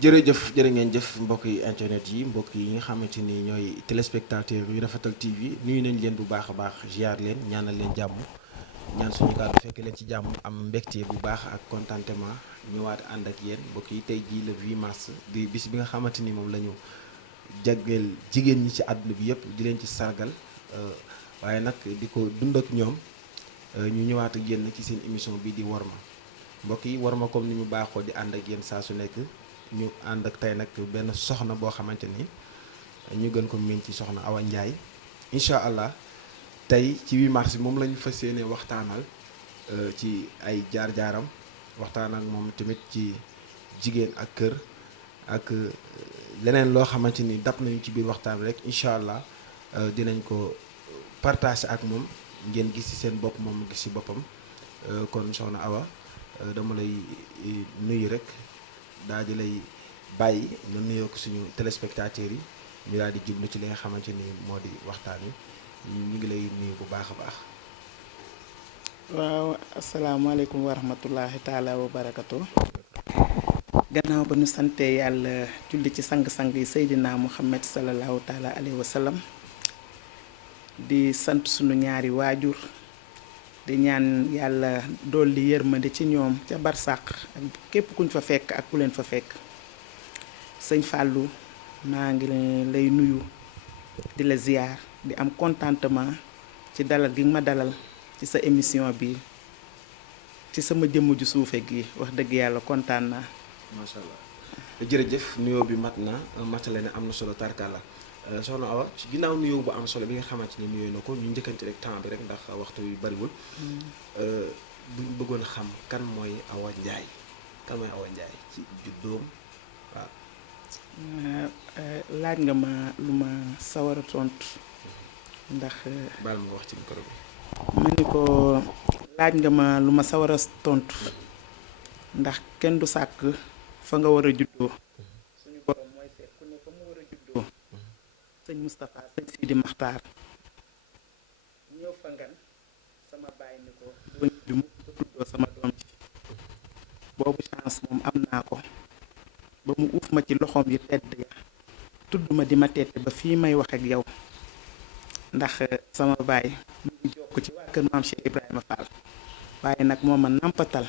jërëjëf jërë ngeen jëf mbokk yi internet yi mbokk yi nga xamante ni ñooy téléspectateur yu Rafetal TV nuyu nañ leen bu baax a baax ziar leen ñaanal leen jàmm ñaan suñu kàddu fekk leen ci jàmm am mbégte bu baax ak contentement ñëwaat ànd ak yéen mbokk yi tey jii le 8 mars di bis bi nga xamante ni moom la ñu jagleel jigéen ñi ci àdduna bi yëpp di leen ci sargal waaye nag di ko dund ak ñoom ñu ñëwaat ak yéen ci seen émission bi di Worma mbokk yi Worma comme ni mu baaxoo di ànd ak yéen saa su nekk. ñu ànd ak tey nag benn soxna boo xamante ni ñu gën ko miin ci soxna Awa Ndiaye incha allah tey ci 8 mars moom la ñu fas yéene waxtaanal ci ay jaar-jaaram waxtaan ak moom tamit ci jigéen ak kër ak leneen loo xamante ni dab nañu ci biir waxtaan bi rek incha allah dinañ ko partager ak moom ngeen gis ci seen bopp moom gis ci boppam kon soxna Awa dama lay nuyu rek. daal di lay bàyyi nga nuyoo ko suñu téléspectateurs yi ñu daal di jublu ci li nga xamante ni moo di waxtaan wi ñu ngi lay nuyu bu baax a baax. waaw asalaamaaleykum wa rahmatullahi taala wa barakatu. gannaaw ba ñu sante yàlla julli ci sang-sang yi Seydina Muhammad sallallahu taala alayhi wa sallam di sant suñu ñaari waajur. di ñaan yàlla dolli yërmande ci ñoom ca barsàq ak képp kuñ fa fekk ak ku leen fa fekk sëñ Fallou maa ngi lay nuyu di la ziar di am contentement ci dalal gi nga ma dalal ci sa émission bi ci sama jëmm ju suufe gi wax dëgg yàlla kontaan naa. macha allah jërëjëf nuyoo bi mat na matale ne am na solo tarkala soxna Awa ginnaaw nuyoo bu am solo bi nga xamante ni nuyoo na ko ñu njëkkante rek temps bi rek ndax waxtu yu bariwul bu ñu bëggoon xam kan mooy Awa Ndiaye kan mooy Awa Ndiaye ci juddoom waaw. laaj nga ma lu ma sawar a tontu ndax. baal ma wax ci micro bi. ma ni ko laaj nga ma lu ma sawar a tontu ndax kenn du sàkk fa nga war a juddoo. sëñ Moustapha sëñ Sidi Maxtaar ñëw fa ngan sama baay ni ko doo ñibbi mu ko tuddoo sama doom ji boobu chance moom am naa ko ba mu uuf ma ci loxoom yu tedd ya tudd ma di ma tette ba fii may wax ak yow ndax sama baay mu ngi jokk ci waa kër maam Cheikh Ibrahima Fall waaye nag moo ma nàmpatal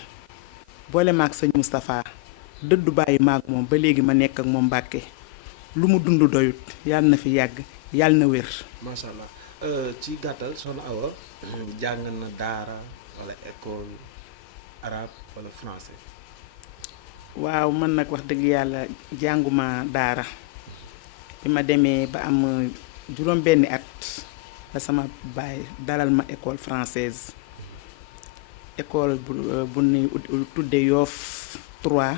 boole maag sëñ Moustapha dëddu bàyyi maag moom ba léegi ma nekk ak moom Mbàkke lu mu dund doyut yàlla na fi yàgg yàlla na wér. macha allah ci gàttal soxna Awa jàng na daara wala école arabe wala français. waaw man nag wax dëgg yàlla jànguma daara bi ma demee ba am juróom benni at la sama baay dalal ma école française école bu ni tudde Yoof 3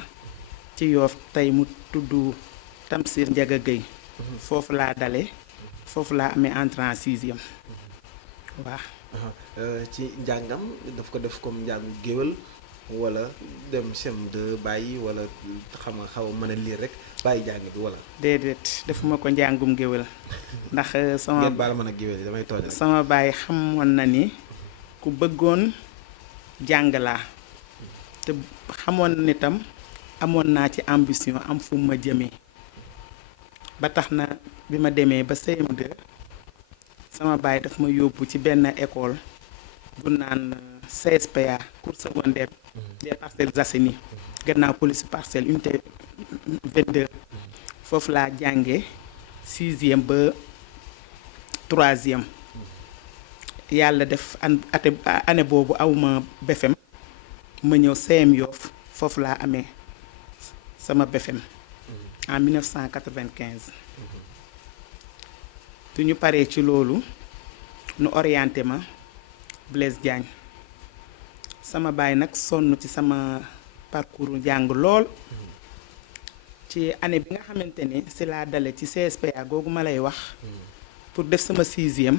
ci Yoof tey mu tudd Tamsir Njaga Gëy foofu laa dale foofu laa amee entrée en 6e waaw. ci njàngam daf ko def comme njàngu géwél wala dem CM2 bàyyi wala xam nga xaw a mën a lire rek bàyyi jàng bi wala. déedéet defuma ko njàngum géwél ndax sama ngeen baal mën a géwél yi damay tooñ. sama baay xamoon na ni ku bëggoon jàng laa te xamoon na ni tam amoon naa ci ambition am fu ma jëmee. ba tax na bi ma demee ba CM2 sama baay daf ma yóbbu ci benn école bu naan CSPA cours secondaire des Parcelles Assainies gannaaw police parcelle unité 22 foofu laa jànge 6e ba 3e yàlla def année boobu awma BFEM ma ñëw CM Yoff foofu laa amee sama BFEM en 1995 tu ñu paree ci loolu nu orienté ma Blaise Diagne sama baay nag sonn ci sama parcours jàng lool ci année bi nga xamante ne si laa dale ci CSPA googu ma lay wax pour def sama 6e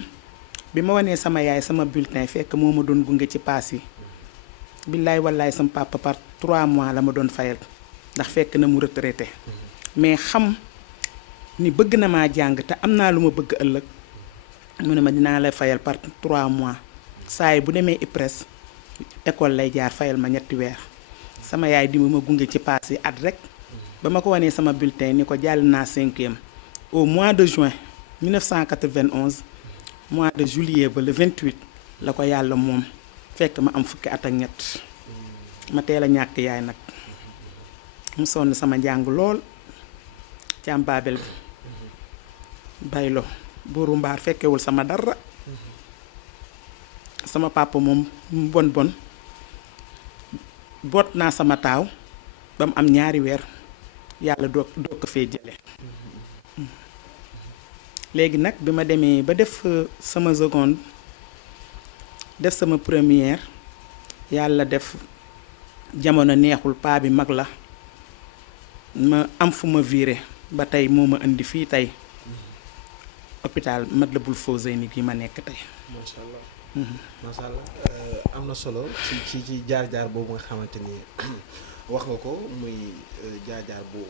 bi ma wanee sama yaay sama bulletin fekk moo ma doon gunge ci paas yi billaay wallaay sama papa par 3 mois la ma doon fayal ndax fekk na mu retraité mais xam ni bëgg na maa jàng te am naa lu ma bëgg ëllëg mu ne ma dinaa la fayal par 3 mois saa yi bu demee IPRES école lay jaar fayal ma ñetti weer sama yaay di ma gunge ci paas yi at rek ba ma ko wanee sama bulletin ni ko jàll naa 5e au mois de juin 1991 mois de juillet ba le 28 la ko yàlla moom fekk ma am fukki at ak ñett ma teel a ñàkk yaay nag mu sonn sama njàng lool ci am Babel baylo buuru mbaar fekkewul sama dara sama papa moom bon bon boot naa sama taaw ba mu am ñaari weer yàlla doo ko fee jële léegi nag bi ma demee ba def sama seconde def sama première yàlla def jamono neexul paa bi mag la ma am fu ma viré ba tey moo ma indi fii tey hôpital Matlaboul Fawzeyni gi ma nekk tey. macha allah macha allah am na solo ci jaar-jaar boobu nga xamante ni wax nga ko muy jaar-jaar bu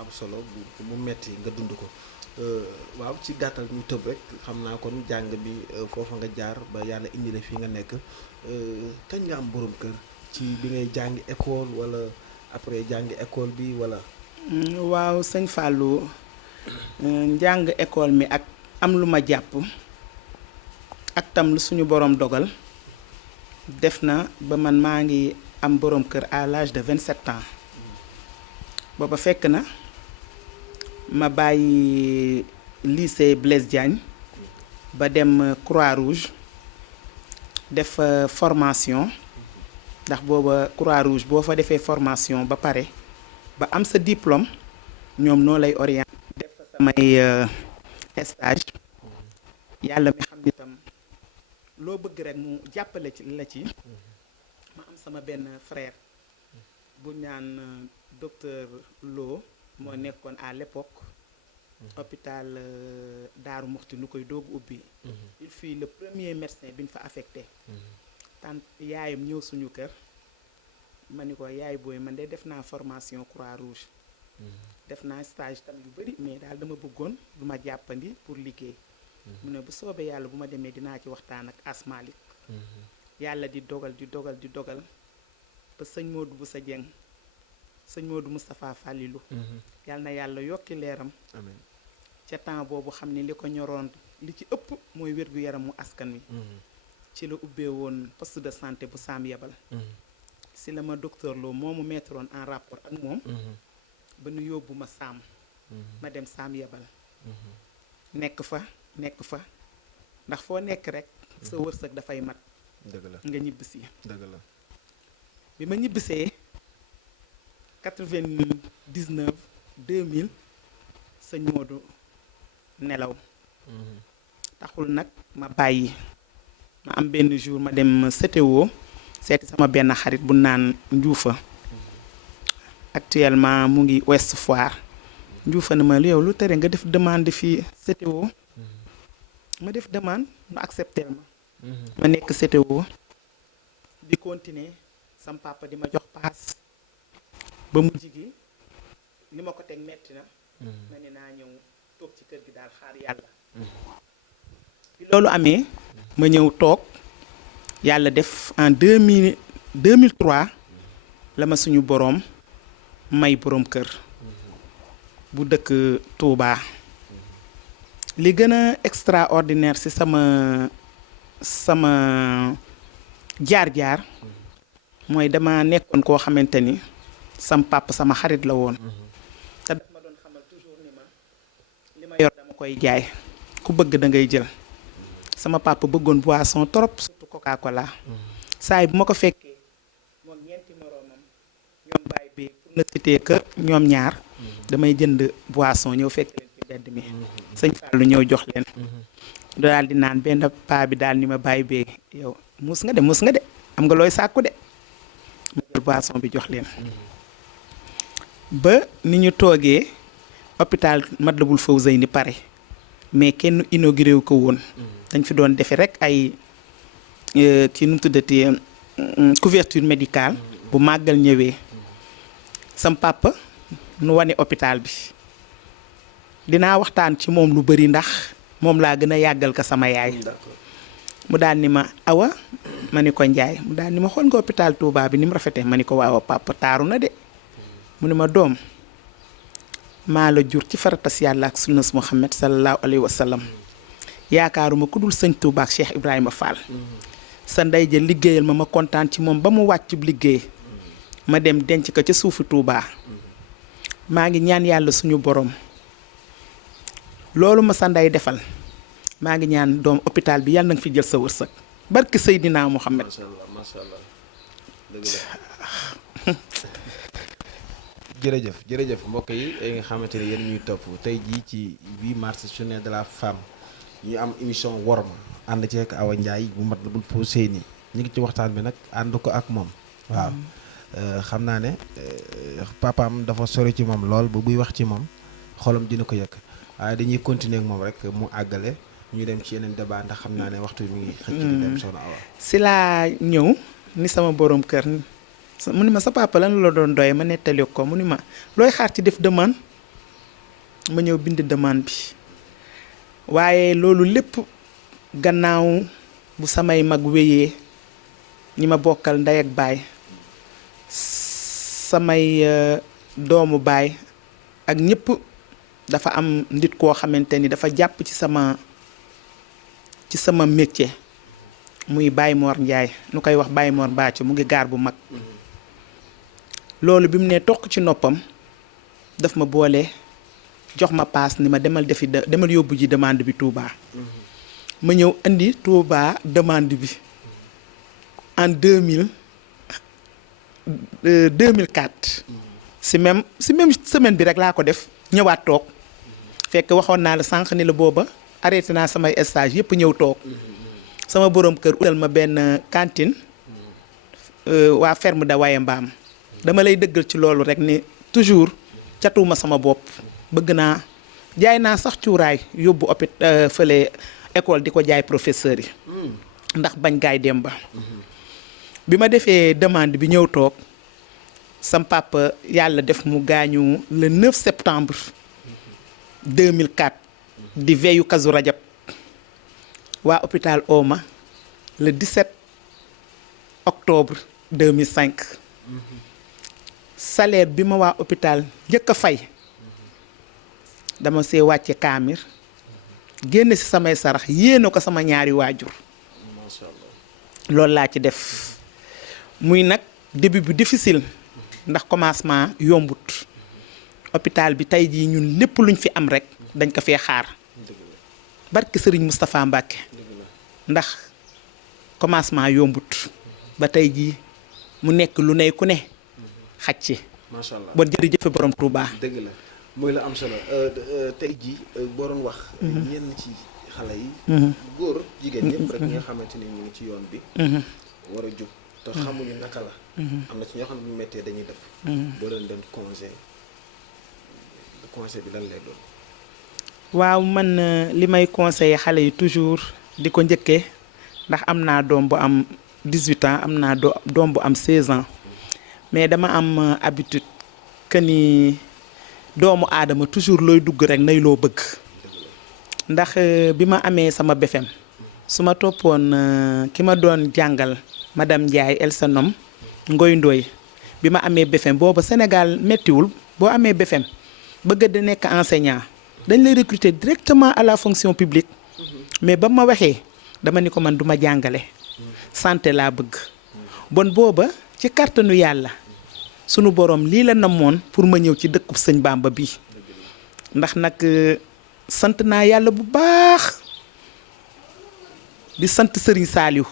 am solo bu metti nga dund ko waaw ci gàttal ñu tëb rek xam naa kon jàng bi foofa nga jaar ba yàlla indi la fii nga nekk kañ nga am borom kër ci bi ngay jàngi école wala après jàngi école bi wala. waaw sëñ Fallou njàng école mi ak am lu ma jàpp ak tam lu suñu borom dogal def na ba man maa ngi am borom kër à l'âge de 27 ans booba fekk na ma bàyyi lycée Blaise Diagne ba dem Croix-Rouge def formation ndax booba Croix-Rouge boo fa defee formation ba pare ba am sa diplôme ñoom noo lay orienté def fa samay stage yàlla mi xam ni tam loo bëgg rek mu jàppale ci la ci ma am sama benn frère bu ñaan docteur Lo moo nekkoon à l'époque hôpital Daaru Muxti nu koy doog ubbi il fut le premier médecin bi ñu fa affecté tant yaayam ñëw suñu kër ma ni ko yaay booy man de def naa formation Croix-Rouge def naa stage tam yu bari mais daal dama bëggoon lu ma jàppandi pour liggéey mu ne bu soobee yàlla bu ma demee dinaa ci waxtaan ak Asmalik yàlla di dogal ba sëñ Modou bu sa Dieng sëñ Modou Moustapha Fallilou yàlla na yàlla yokki leeram amiin ca temps boobu xam ni li ko ñoroon li ci ëpp mooy wér-gu-yaramu askan wi ci la ubbee woon poste de santé bu Saam Yabal si la ma docteur Lo moomu mettroon en rapport ak moom ba nu yóbbu ma Saam ma dem Saam Yabal nekk fa ndax foo nekk rek sa wërsëg dafay mat dëgg la nga ñibbisi dëgg la bi ma ñibbisee 99 2000 sëñ Modou nelaw taxul nag ma bàyyi ma am benn jour ma dem CTO seeti sama benn xarit bu naan Njuufa actuellement mu ngi Ouest Foire Njuufa ne ma yow lu tere nga def demande fii CTO ma def demande mu accepté ma nekk CTO di continuer sam papa di ma jox paas ba mu jigi li ma ko teg metti na ma ne naa ñëw toog ci kër gi daal xaar yàlla bi loolu amee ma ñëw toog yàlla def en 2003 la ma suñu boroom may boroom kër bu dëkk Touba li gën a extraordinaire ci sama jaar-jaar mooy dama nekkoon koo xamante ni sam papa sama xarit la woon te daf ma doon xamal toujours ni ma li ma yor dama koy jaay ku bëgg da ngay jël sama papa bëggoon boisson trop surtout Coca-Cola saa yi bu ma ko fekkee moom ñeenti moroomam ñoom bàyyi bi pour na citer que ñoom ñaar damay jënd boisson ñëw fekk leen ci mbedd mi sëñ Fallou ñëw jox leen daal di naan benn paa bi daal ni ma bàyyi bee yow mus nga de am nga looy sàkku de ma jël boisson bi jox leen ba ni ñu toogee hôpital Matlaboul Fawzeyni pare mais kenn inauguré wu ko woon dañ fi doon defe rek ay ci nu mu tuddati couverture médicale bu màggal ñëwee sam papa nu wane hôpital bi dinaa waxtaan ci moom lu bari ndax moom laa gën a yàggal ko sama yaay mu daal ni ma Awa ma ni ko Njaay mu daal ni ma xool nga hôpital Touba bi ni mu rafetee ma ni ko waaw papa taaru na de mu ni ma doom maa la jur ci faratas yàlla ak sunnas Muhammad sallallahu alayhi wa sallam yaakaaruma ku dul sëñ Touba ak Cheikh Ibrahima Fall sa ndey ja liggéeyal ma kontaan ci moom ba mu wàcc liggéey ma dem denc ko ca suufu Touba maa ngi ñaan yàlla suñu borom loolu ma sa ndey defal maa ngi ñaan doom hôpital bi yàlla na nga fi jël sa wërsëg barke Seydina Muhammad. macha allah macha allah dëgg la. jërëjëf jërëjëf mbokk yi nga xamante ne yéen ñuy topp tey jii ci 8 mars journée de la femme ñu am émission WORMA ànd ci ak Awa Ndiaye bu mat la bul foo séeni ñu ngi ci waxtaan bi nag ànd ko ak moom waaw xam naa ne papaam dafa sori ci moom lool ba buy wax ci moom xolam dina ko yëg waaye dañuy continuer ak moom rek mu àggale ñu dem ci yeneen débat ndax xam naa ne waxtu mi ngi xëcc di dem Sokhna Awa. si laa ñëw ni sama borom kër mu ni ma sa papa lan la doon doye ma nettali ko mu ni ma looy xaar ci def demande ma ñëw bind demande bi waaye loolu lépp gannaaw bu samay mag wéyee ñi ma bokkal ndey ak baay samay doomu baay ak ñëpp dafa am nit koo xamante ni dafa jàpp ci sama métier muy Baye Mor Ndiaye nu koy wax Baye Mor Bàcc mu ngi gaar bu mag loolu bi mu ne toq ci noppam daf ma boole jox ma paas ni ma demal yóbbu ji demande bi Touba ma ñëw indi Touba demande bi en 2004 si même semaine bi rek laa ko def ñëwaat toog fekk waxoon naa la sànq ni la booba arrêté naa samay stage yëpp ñëw toog sama borom kër utal ma benn cantine waa ferme da Waye Mbaam dama lay dëggal ci loolu rek ni toujours catuma sama bopp bëgg naa jaay naa sax cuuraay yóbbu fële école di ko jaay professeur yi ndax bañ gaay dem ba bi ma defee demande bi ñëw toog sam papa yàlla def mu gaañu le 9 septembre 2004 di veyu Kazu Rajab waa hôpital Oma le 17 octobre 2005 salaire bi ma waa hôpital njëkk a fay dama see wàcce kaamir génn si samay sarax yéene ko sama ñaari waajur loolu laa ci def muy nag début bi difficile ndax commencement yombut hôpital bi tey jii ñun lépp luñ fi am rek dañ ko fee xaar barke Serigne Moustapha Mbacke ndax commencement yombut ba tey jii mu nekk lu ne ku ne xaj ci macha allah bon jërëjëf borom Touba. dëgg la muy la am solo tey jii boo doon wax ñenn ci xale yi góor jigéen ñëpp rek ñi nga xamante ni ñu ngi ci yoon bi war a jóg te xamuñu naka la am na ci ñoo xam ne bu méttee dañuy def boo leen doon conseil bi lan lay doon. waaw man li may conseiller xale yi toujours di ko njëkkee ndax am naa doom bu am 18 ans am naa doom bu am 16 ans mais dama am habitude que ni doomu aadama toujours looy dugg rek nay loo bëgg ndax bi ma amee sama BFEM su ma toppoon ki ma doon jàngal madame Ndiaye Elsa Nom Ngoy Ndoy bi ma amee BFEM booba Sénégal méttiwul boo amee BFEM bëgg di nekk enseignant dañ lay recruter directement à la fonction publique mais ba ma waxee dama ni ko man du ma jàngale santé laa bëgg bon booba ci kàttanu yàlla sunu borom lii la namoon pour ma ñëw ci dëkkub sëñ Bamba bii ndax nag sant naa yàlla bu baax di sant Serigne Saliou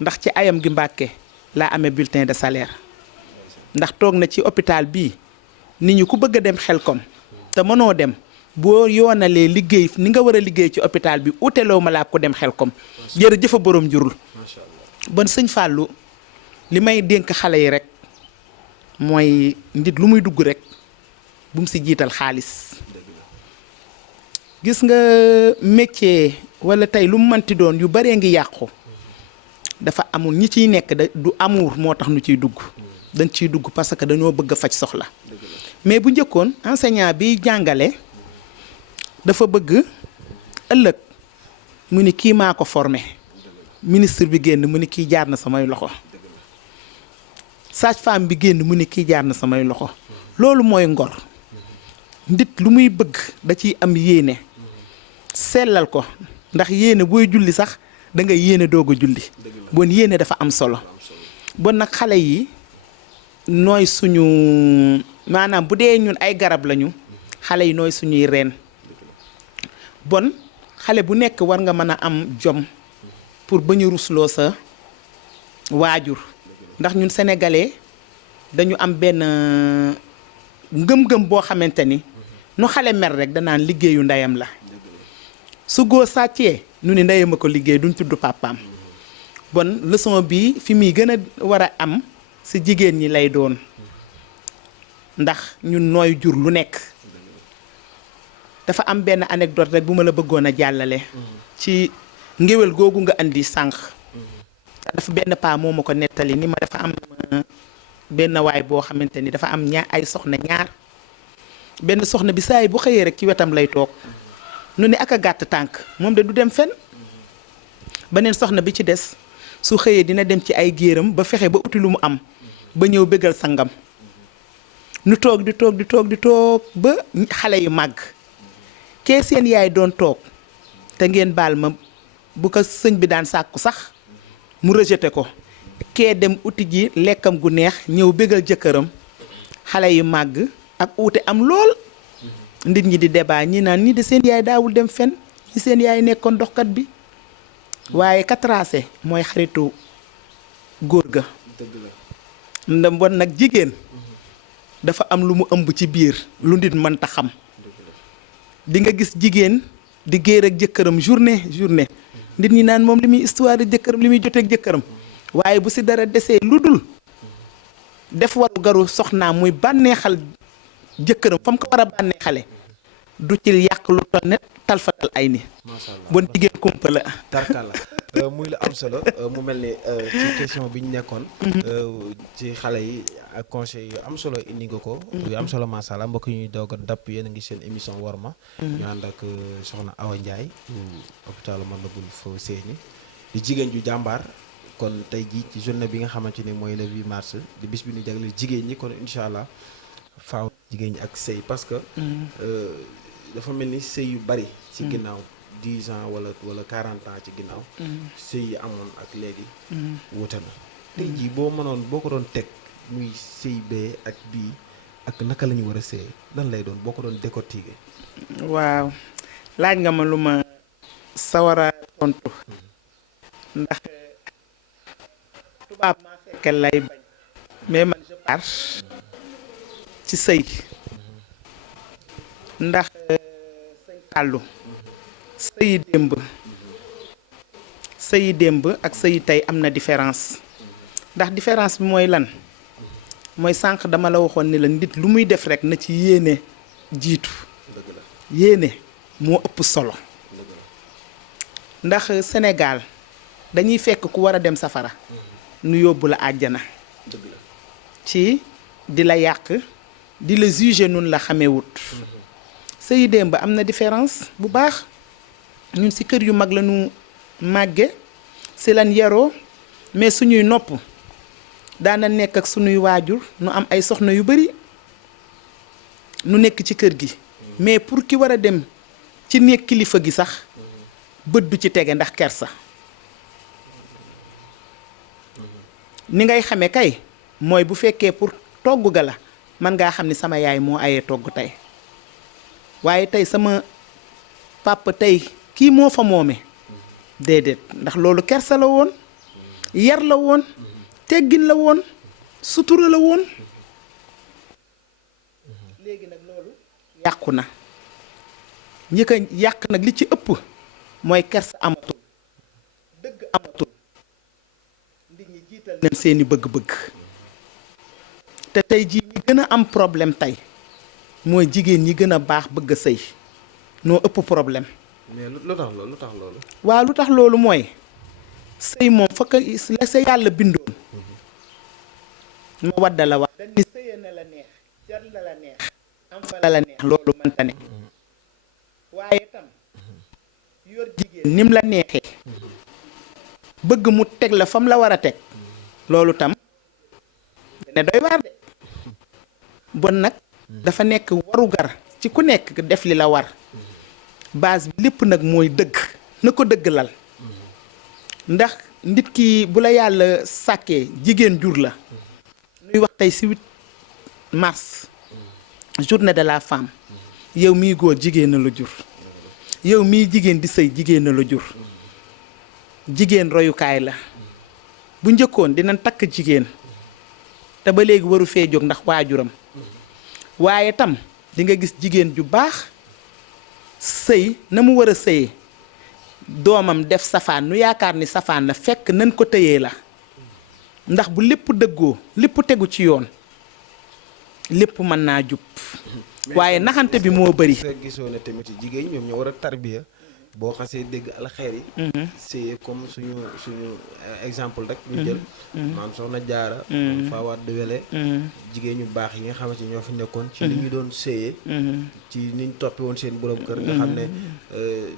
ndax ci ayam gi Mbàkke laa amee bulletin de salaire ndax toog na ci hôpital bii nit ñi ku bëgg a dem Xelkom te mënoo dem boo yoonalee liggéey ni nga war a liggéey ci hôpital bi uteloo ma laa ko dem Xelkom jërëjëf borom jurul bon sëñ Fallou li may dénk xale yi rek mooy nit lu muy dugg rek bu mu si jiital xaalis gis nga métier wala tey lu mu mënti doon yu baree ngi yàqu dafa amul ñi ciy nekk du amour moo tax ñu ciy dugg dañ ciy dugg parce que dañoo bëgg a faj soxla mais bu njëkkoon enseignant bi jàngale dafa bëgg ëllëg mu ni kii maa ko formé ministre bi génn mu ni kii jaar na samay loxo sage-femme bi génn mu ni kii jaar na samay loxo loolu mooy ngor nit lu muy bëgg da ciy am yéene sellal ko ndax yéene booy julli sax da nga yéene doog a julli bon yéene dafa am solo bon nag xale yi nooy suñu maanaam bu dee ñun ay garab lañu xale yi nooy suñuy reen bon xale bu nekk war nga mën a am jom pour ba ñu rusloo sa waajur ndax ñun sénégalais dañu am benn ngëm-ngëm boo xamante ni nu xale mer rek danaan liggéeyu ndeyam la su góor sàccee nu ni ndeyam a ko liggéey duñ tudd papaam bon leçon bi fi muy gën a war a am ci jigéen ñi lay doon ndax ñun nooy jur lu nekk dafa am benn anecdote rek bu ma la bëggoon a jàllale ci ngéwél googu nga andi sànq dafa benn paa moo ma ko nettali ni ma dafa am benn waay boo xamante ni dafa am ay soxna ñaar benn soxna bi saa yi bu xëyee rek ci wetam lay toog nu ne ak a gàtt tànk moom de du dem fen beneen soxna bi ci des su xëyee dina dem ci ay géeram ba fexe ba uti lu mu am ba ñëw bégal sangam nu toog di toog ba xale yu màgg kee seen yaay doon toog te ngeen baal ma bu ko sëñ bi daan sàkku sax mu rejeté ko kee dem uti ji lekkam gu neex ñëw bégal jëkkëram xale yu màgg ak uute am lool nit ñi di débat ñi naan ñi de seen yaay daawul dem fen ñi seen yaay nekkoon doxkat bi waaye ka tracé mooy xaritu góor ga nda bon nag jigéen dafa am lu mu ëmb ci biir lu nit mënta xam di nga gis jigéen di géer ak jëkkëram journée nit ñi naan moom li muy histoire jëkkëram li muy joteeg jëkkëram waaye bu si dara desee lu dul def waru garu soxnaam muy bànneexal jëkkëram fa mu ko war a bànneexale du ci yàq lu toll ne talfatal ay ni bon jigéen kumpa la tarkala muy la am solo mu mel ni ci question bi ñu nekkoon ci xale yi ak conseil yu am solo indi nga ko yu am solo macha allah mbokk yi ñuy doog a dapp yéen a ngi seen émission Worma ñu ànd ak soxna Awa Ndiaye hôpital Matlaboul Fawzeyni di jigéen ju jàmbaar kon tey jii ci journée bi nga xamante ni mooy le 8 mars di bis bi ñu jagleel jigéen ñi kon incha allah faaw jigéen ñi ak sëy parce que dafa mel ni sëy yu bari ci ginnaaw 10 ans wala 40 ans ci ginnaaw sëy yi amoon ak léegi wute na tey jii boo ko doon teg muy sëy bee ak bii ak naka la ñu war a sëy lan lay doon boo ko doon décortiquer waaw laaj nga ma lu ma sawara tontu ndax tubaab maa fekke lay bañ mais man je pars ci sëy ndax sëñ Fallou sëyi démb ak sëyi tey am na différence ndax différence bi mooy lan mooy sànq dama la waxoon ni la nit lu muy def rek na ci yéene jiitu yéene moo ëpp solo ndax Sénégal dañuy fekk ku war a dem safara nu yóbbu la àjjana ci di la yàq di la juger nun la xamewut sëyi démb am na différence bu baax ñun ci kër yu mag la ñu màgge ci lan yaroo mais suñuy nopp daana nekk ak suñuy waajur nu am ay soxna yu bari nu nekk ci kër gi mais pour ki war a dem ci néeg kilifa gi sax bët du ci tege ndax kersa ni ngay xame kay mooy bu fekkee pour togg ga la man ngaa xam ni sama yaay moo ayee togg tey waaye tey sama papa tey kii moo fa moome déedéet ndax loolu kersa la woon yar la woon teggin la woon sutura la woon léegi nag loolu yàqu na ñi ko yàq nag li ci ëpp mooy kersa amatul dëgg amatul nit ñi jiital nañ seeni bëgg-bëgg te tey jii ñi gën a am problème tey mooy jigéen ñi gën a baax bëgg a sëy noo ëpp problème. mais lu tax loolu. waaw lu tax loolu mooy sëy moom fa ko la sa yàlla bindoon ma wadda la wax dañ ni sëyee na la neex jar na la neex am fa la neex loolu mënta ne waaye tam yor jigéen nim la neexee bëgg mu teg la fam la war a teg loolu tam dana doy waar de bon nag dafa nekk warugar ci ku nekk def li la war base bi lépp nag mooy dëgg na ko dëggalal ndax nit ki bu la yàlla sàkkee jigéen jur la nuy wax tey ci 8 mars journée de la femme yow miy góor jigéen na la jur yow miy jigéen di sëy jigéen na la jur jigéen royukaay la bu njëkkoon dinañ takk jigéen te ba léegi waru fee jóg ndax waajuram waaye tam di nga gis jigéen ju baax sëy na mu war a sëyee doomam def safaan nu yaakaar ni safaan la fekk nañ ko tëyee la ndax bu lépp dëggoo lépp tegu ci yoon lépp mën naa jub waaye naxante bi moo bëri. gisoo ne tamit jigéen ñoom ñoo war a tarbiya boo xasee dégg alxeer yi c'est comme suñu exemple rek ñu jël maam Soxna Jaara Faawaat de Wele jigéen ñu baax yi nga xamante ñoo fi nekkoon ci li ñu doon séyee ci niñ toppe woon seen borom kër nga xam ne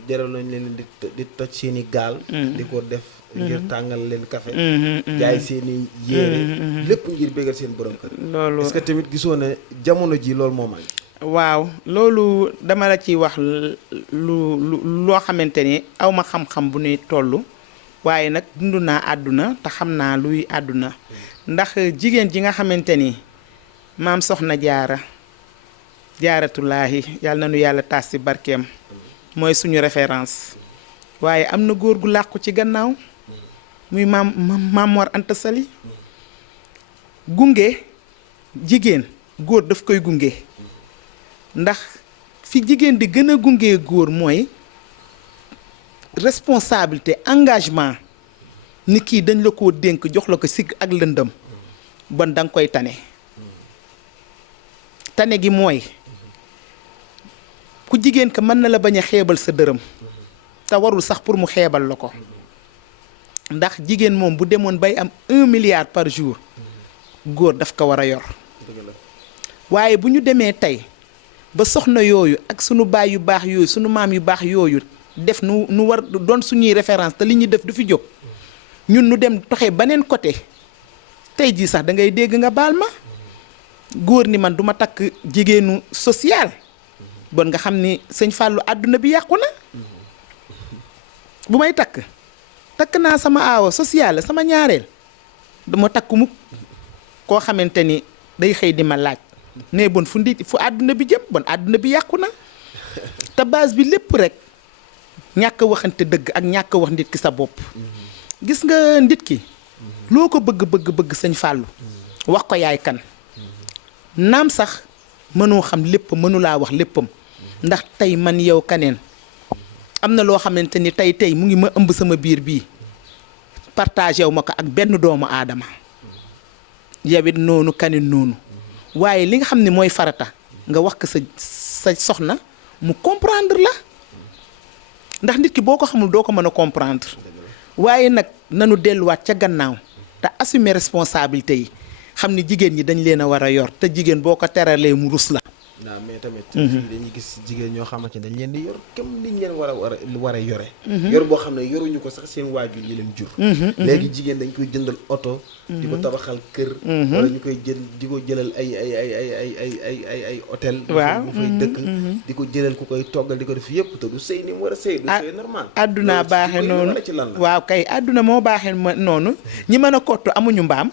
jaral nañ leen di toj seen i gaal di ko def ngir tàngal leen café jaay seen i yéere lépp ngir bégal seen borom kër loolu est-ce que tamit gisoo ne jamono ji loolu moo mag waaw loolu dama la ciy wax loo xamante ni awma xam-xam bu nuy toll waaye nag dund naa àdduna te xam naa luy àdduna ndax jigéen ji nga xamante ni maam Soxna jaaratulaahi yàlla na nu yàlla taas ci barkeem mooy suñu référence waaye am na góor gu làqu ci gannaaw muy maam Mor Anta Sali gunge jigéen góor daf koy gunge ndax fi jigéen di gën a gunge góor mooy responsabilité engagement ni kii dañ la ko dénk jox la ko sigg ak lëndëm bon danga koy tane gi mooy ku jigéen ka mën na la bañ a xeebal sa dërëm te warul sax pour mu xeebal la ko ndax jigéen moom bu demoon bay am 1 milliard par jour góor daf ko war a yor waaye bu ñu demee tey ba soxna yooyu ak sunu baay yu baax yooyu sunu maam yu baax yooyu def nu war doon suñuy référence te li ñuy def du fi jóg ñun nu dem toxee beneen côté tey jii sax da ngay dégg nga baal ma góor ni man duma takk jigéenu social bon nga xam ni sëñ Fallou àdduna bi yàqu na bu may takk naa sama aawa social la sama ñaareel dama takk mu koo xamante ni day xëy di ma laaj ne bon fu àdduna bi jëm bon àdduna bi yàqu na te base bi lépp rek ñàkk waxante dëgg ak ñàkk wax nit ki sa bopp gis nga nit ki loo ko bëgg sëñ Fallou wax ko yaay kan naam sax mënoo xam lépp mënulaa wax léppam ndax tey man yow kaneen am na loo xamante ni tey mu ngi ma ëmb sama biir bii partagé wu ma ko ak benn doomu aadama yawit noonu kaneen noonu waaye li nga xam ne mooy farata nga wax ko sa soxna mu comprendre la ndax nit ki boo ko xamul doo ko mën a comprendre waaye nag nanu delluwaat ca gannaaw te assumer responsabilité yi xam ni jigéen ñi dañ leen a war a yor te jigéen boo ko teralee mu rus la. waaw mais tamit fii dañuy gis jigéen ñoo xamante ne dañ leen di yor comme liñ leen war a yore yor boo xam ne yoruñu ko sax seen waajur yi leen jur léegi jigéen dañ koy jëndal oto di ko tabaxal kër wala ñu koy di ko jëlal ay hôtel waaw bu fay dëkk di ko jëlal ku koy toggal di ko def yëpp te du sëy ni mu war a sëy du sëy normal àdduna baaxe noonu waaw kay àdduna moo baaxe noonu ñi mën a kottu amuñu mbaam